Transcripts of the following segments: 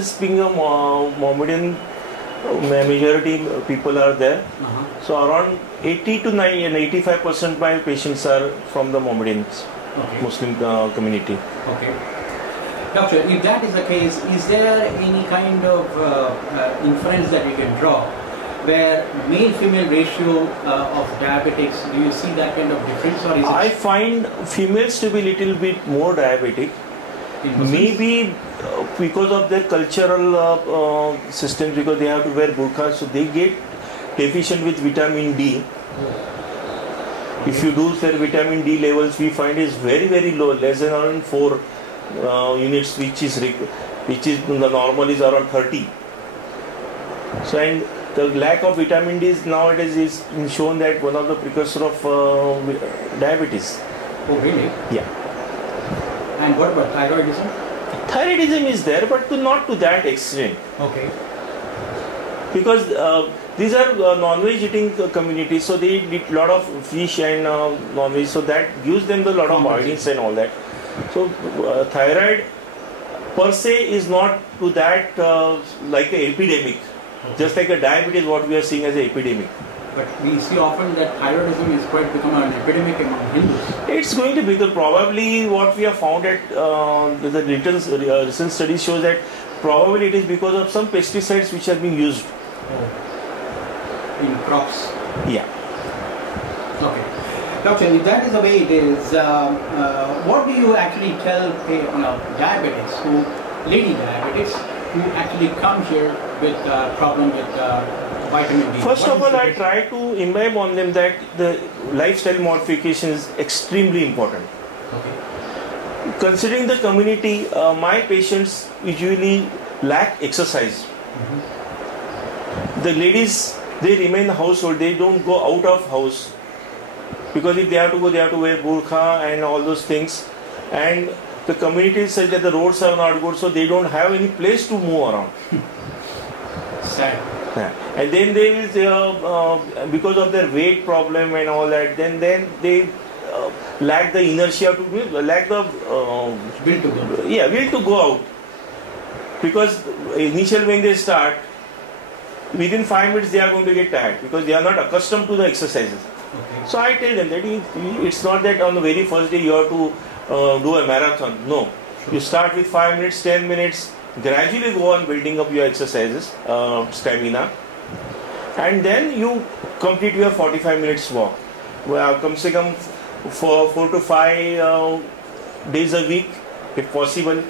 this being a Mohammedan majority people are there. So around 80 to 85% my patients are from the Mohammedans, Muslim community. Okay. Doctor, if that is the case, is there any kind of inference that we can draw where male-female ratio of diabetics, do you see that kind of difference, or is it? I find females to be little bit more diabetic. Maybe because of their cultural systems, because they have to wear burqa, so they get deficient with vitamin D. If you do their vitamin D levels, we find is very, very low, less than around 4 units, which is the normal is around 30. So, and the lack of vitamin D is nowadays is shown that one of the precursor of diabetes. Oh, really? Yeah. And what about thyroidism? Thyroidism is there, but not to that extreme. Okay. Because these are non-veg eating communities, so they eat a lot of fish and non-veg, so that gives them a lot of iodines and all that. So thyroid per se is not to that like an epidemic. Just like a diabetes, what we are seeing as an epidemic. But we see often that thyroidism is quite become an epidemic among Hindus. It's going to be, because probably what we have found at the recent studies shows that probably it is because of some pesticides which have been used. In crops. Yeah. Okay. Doctor, if that is the way it is, what do you actually tell diabetics, lady diabetics, who actually come here with problem with vitamin D? First of all, I try to imbibe on them that the lifestyle modification is extremely important. Okay. Considering the community, my patients usually lack exercise. The ladies, they remain household, they don't go out of house, because if they have to go, they have to wear burqa and all those things, and the community is such that the roads are not good, so they don't have any place to move around. Sad. Yeah. And then they will, because of their weight problem and all that, then they lack the inertia to lack the will to go. Yeah, will to go out. Because initially when they start, within 5 minutes they are going to get tired, because they are not accustomed to the exercises. Okay. So I tell them that it's not that on the very first day you have to do a marathon. No. Sure. You start with 5 minutes, 10 minutes, gradually go on building up your exercises, stamina, and then you complete your 45 minutes walk. Well, come se come 4 to 5 days a week, if possible.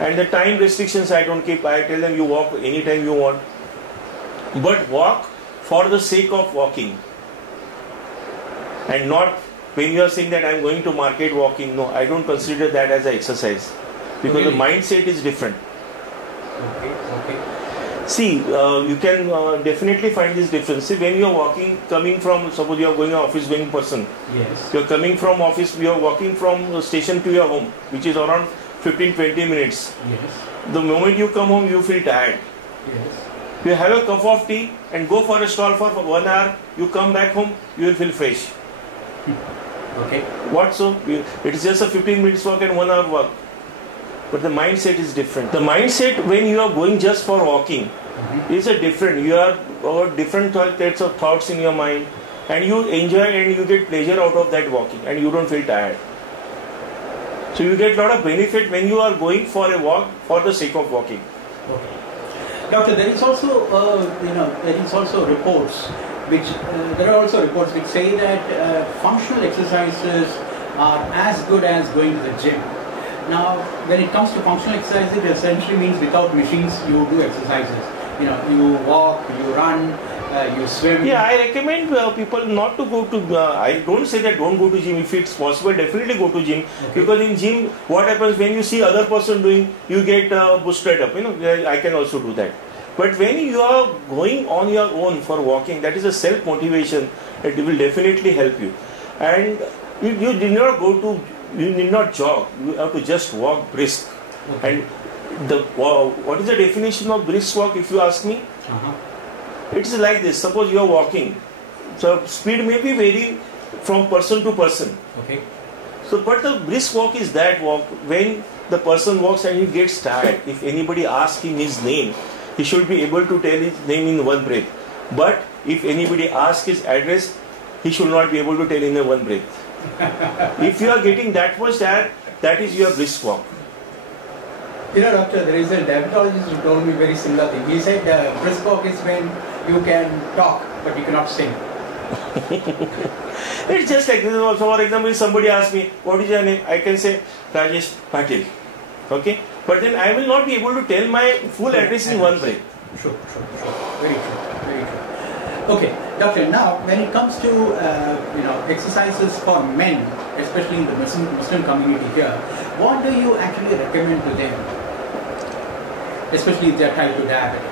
And the time restrictions I don't keep. I tell them you walk anytime you want, but walk for the sake of walking, and not when you are saying that I am going to market walking. No, I don't consider that as an exercise, because the mindset is different. Okay. See, you can definitely find this difference. See, when you are walking, coming from, suppose you are going an office going person. Yes. You are coming from office, you are walking from the station to your home, which is around 15-20 minutes. Yes. The moment you come home, you feel tired. Yes. You have a cup of tea and go for a stall for 1 hour. You come back home, you will feel fresh. Okay. What so? It is just a 15 minutes walk and 1 hour walk. But the mindset is different. The mindset when you are going just for walking is a different. You are different types of thoughts in your mind, and you enjoy and you get pleasure out of that walking, and you don't feel tired. So you get a lot of benefit when you are going for a walk for the sake of walking. Okay. Doctor, there is also reports which say that functional exercises are as good as going to the gym. Now, when it comes to functional exercises, it essentially means without machines you do exercises. You walk, you run, you swim. Yeah, I recommend people not to go to. I don't say that don't go to gym. If it's possible, definitely go to gym. Okay. Because in gym, what happens when you see other person doing, you get boosted up. I can also do that. But when you are going on your own for walking, that is a self-motivation. It will definitely help you. And you did not go to. You need not jog. You have to just walk brisk. Okay. And what is the definition of brisk walk, if you ask me? It's like this. Suppose you are walking. So speed may be vary from person to person. Okay. So, but the brisk walk is that walk when the person walks and he gets tired. If anybody asks him his name, he should be able to tell his name in one breath. But if anybody asks his address, he should not be able to tell in one breath. If you are getting that much tired, that is your brisk walk. You know, doctor, there is a diabetologist who told me very similar thing. He said brisk walk is when you can talk, but you cannot sing. It's just like this also. For example, if somebody asks me, what is your name? I can say Rajesh Patil. Okay? But then I will not be able to tell my full address in one breath. True. Very true. Okay, doctor, now when it comes to exercises for men, especially in the Muslim community here, what do you actually recommend to them? Especially if they are type 2 diabetic.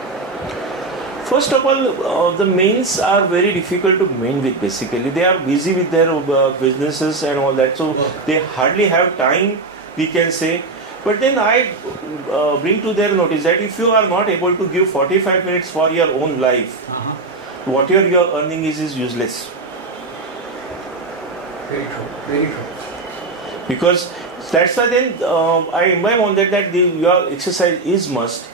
First of all, the males are very difficult to mend with basically. They are busy with their businesses and all that. So they hardly have time, we can say. But then I bring to their notice that if you are not able to give 45 minutes for your own life, whatever you are earning is useless. Very true. Because that's why then I imbibe on that your exercise is must.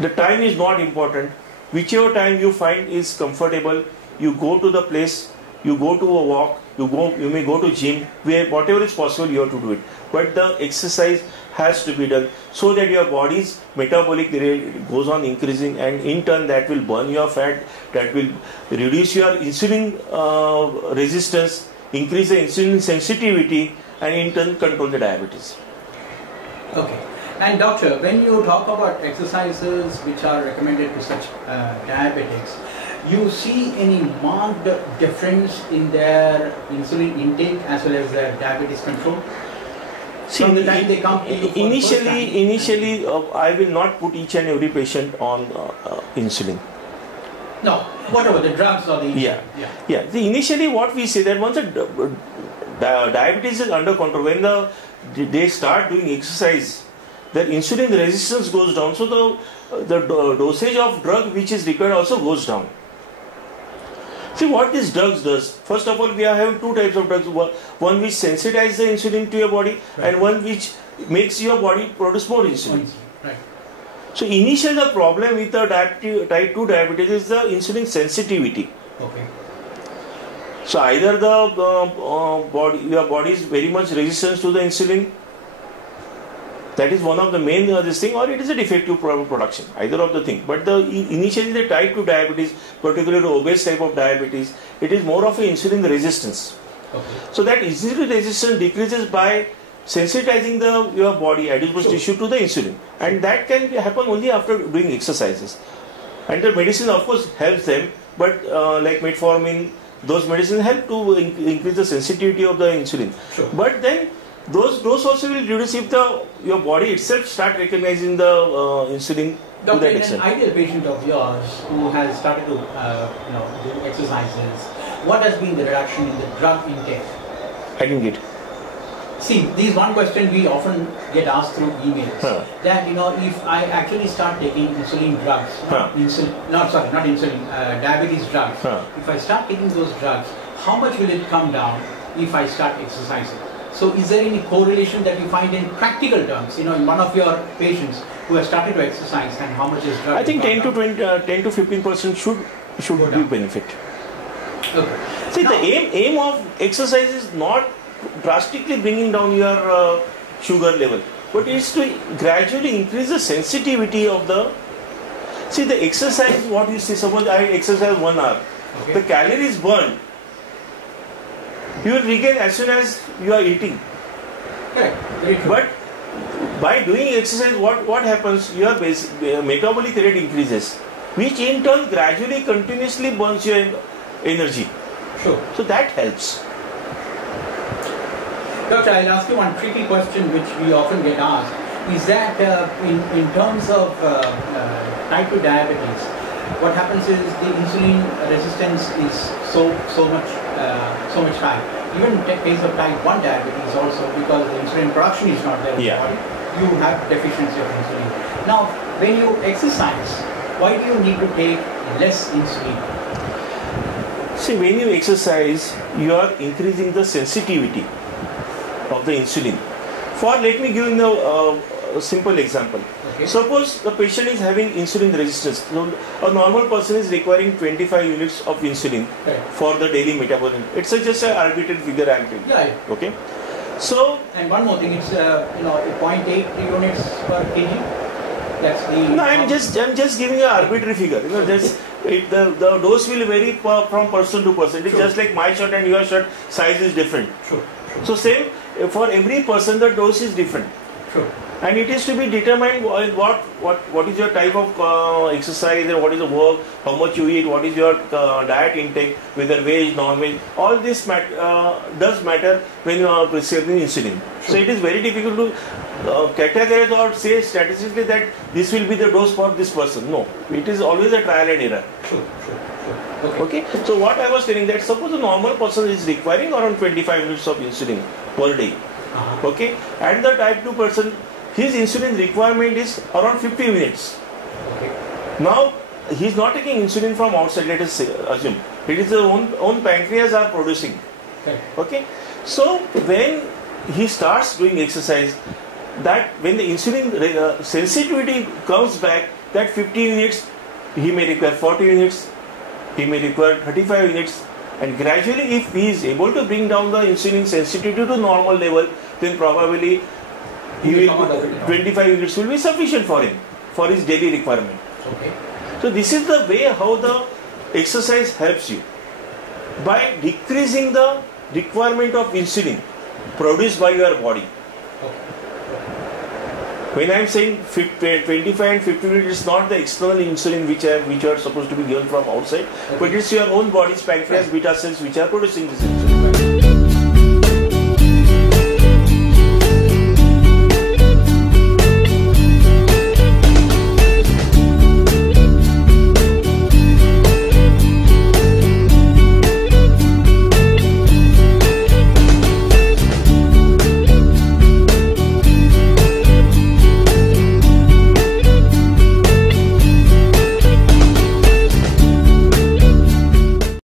The time is not important. Whichever time you find is comfortable, you go to the place, you go to a walk, you may go to gym, where whatever is possible you have to do it. But the exercise has to be done so that your body's metabolic rate goes on increasing, and in turn that will burn your fat, that will reduce your insulin resistance, increase the insulin sensitivity, and in turn control the diabetes. Okay. And doctor, when you talk about exercises which are recommended to such diabetics, you see any marked difference in their insulin intake as well as their diabetes control? See, from the time they come to you initially, I will not put each and every patient on insulin. No, whatever, the drugs or the insulin. Yeah. See, initially what we say that once the diabetes is under control, when they start doing exercise, their insulin resistance goes down, so the dosage of drug which is required also goes down. See what these drugs does. First of all, we are having two types of drugs. One which sensitizes the insulin to your body, and one which makes your body produce more insulin. Right. So initially the problem with the type 2 diabetes is the insulin sensitivity. Okay. So either your body is very much resistant to the insulin. That is one of the main this thing, or it is a defective production, either of the thing. But initially the type 2 diabetes, particularly obese type of diabetes, it is more of an insulin resistance. Okay. So that insulin resistance decreases by sensitizing your body adipose tissue to the insulin, and that can happen only after doing exercises. And the medicine of course helps them, but like metformin, those medicines help to increase the sensitivity of the insulin. Sure. But then those also will reduce if your body itself start recognizing the insulin to that extent. An ideal patient of yours who has started to do exercises, what has been the reduction in the drug intake? I didn't get. See, this is one question we often get asked through emails. That if I actually start taking insulin drugs, diabetes drugs. If I start taking those drugs, how much will it come down if I start exercising? So is there any correlation that you find in practical terms, in one of your patients who has started to exercise, and how much is drug? I think 10 to 15% should be benefit. Okay. See, the aim of exercise is not drastically bringing down your sugar level, but it's to gradually increase the sensitivity of the. See, the exercise, what you say, suppose I exercise 1 hour, okay. The calories burned, you will regain as soon as you are eating. Correct. Very true. But by doing exercise, what happens? Your metabolic rate increases, which in turn gradually, continuously burns your energy. Sure. So that helps. Doctor, I'll ask you one tricky question which we often get asked. Is that in terms of type 2 diabetes, what happens is the insulin resistance is so much high. Even in case of type 1 diabetes also, because the insulin production is not there in the body, you have deficiency of insulin. Now, when you exercise, why do you need to take less insulin? See, when you exercise, you are increasing the sensitivity. of the insulin. Let me give you a simple example. Okay. Suppose the patient is having insulin resistance. A normal person is requiring 25 units of insulin for the daily metabolism. It's just an arbitrary figure I am giving. Yeah. Okay. So, and one more thing, it's 0.8 units per kg. That's the. No, I'm just giving an arbitrary figure. The dose will vary from person to person. It's just like my shirt and your shirt size is different. Sure. So same for every person, the dose is different. Sure. And it is to be determined what is your type of exercise and what is the work, how much you eat, what is your diet intake, whether veg, non-veg. All this does matter when you are prescribing insulin. Sure. So it is very difficult to categorize or say statistically that this will be the dose for this person. No, it is always a trial and error. Sure. Okay. So what I was telling that suppose a normal person is requiring around 25 units of insulin per day. Okay, and the type 2 person, his insulin requirement is around 50 units. Okay. Now he is not taking insulin from outside. Let us assume it is the own pancreas are producing. Okay. So when he starts doing exercise, that when the insulin sensitivity comes back, that 50 units he may require 40 units, he may require 35 units, and gradually if he is able to bring down the insulin sensitivity to normal level, then probably 25 units will be sufficient for him for his daily requirement. Okay. So this is the way how the exercise helps you by decreasing the requirement of insulin produced by your body. When I am saying 25 and 50 units, it's not the external insulin which are supposed to be given from outside, but it's your own body's pancreas beta cells which are producing this insulin.